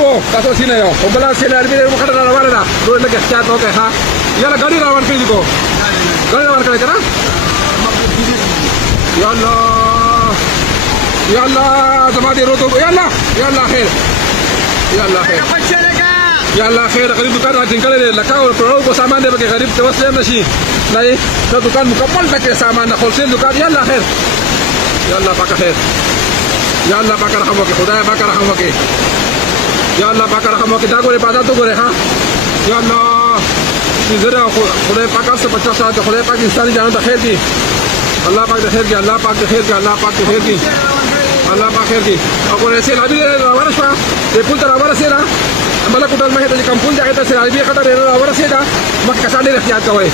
wo kaso sini yo. Obala sini arbi de mukada na wala da. Do lagi ehtiyat ho ke ha. Yala gadi rawan kiri ko. Gadi rawan kiri kana? Ya Allah. Ya Allah, zamadi roto. Ya Allah. Ya Allah khair. Ya Allah khair. Ya Allah khair. गरीब दुकान वाले निकले लगा और करोड़ों को सामान दे बके गरीब तवस्सुल नशी नहीं तो दुकान मुकम्मल तक के सामान ना होलसेल दुकान या अल्लाह खैर या अल्लाह पाक खैर या अल्लाह पाक रहम के खुदा पाक रहम के या अल्लाह पाक रहम के दागो रे बाजा तो गोरे हां या अल्लाह जरा खुदा पाक से 50 साल खुदा पाक इंसानी जान तो खैर की अल्लाह पाक खैर की अल्लाह पाक खैर की अल्लाह पाक खैर की अल्लाह पाक खैर की और ऐसे लाभी वारशा ये पुल तरह वारसे ना मला कुठं माहिती आहे कांपून जायचं असेल आधी एखादा रेल्वे आवड असेल का मग कसा नाही रस्त्यात का होय